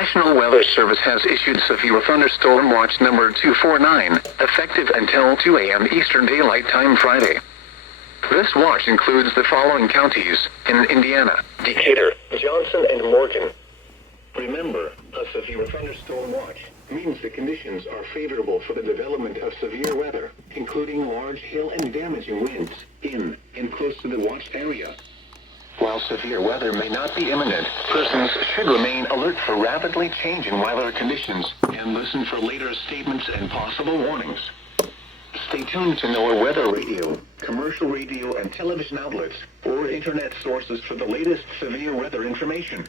National Weather Service has issued severe thunderstorm watch number 249, effective until 2 a.m. Eastern Daylight Time Friday. This watch includes the following counties in Indiana: Decatur, Johnson, and Morgan. Remember, a severe thunderstorm watch means the conditions are favorable for the development of severe weather, including large hail and damaging winds in and close to the watched area. While severe weather may not be imminent, persons should remain alert for rapidly changing weather conditions and listen for later statements and possible warnings. Stay tuned to NOAA weather radio, commercial radio and television outlets, or internet sources for the latest severe weather information.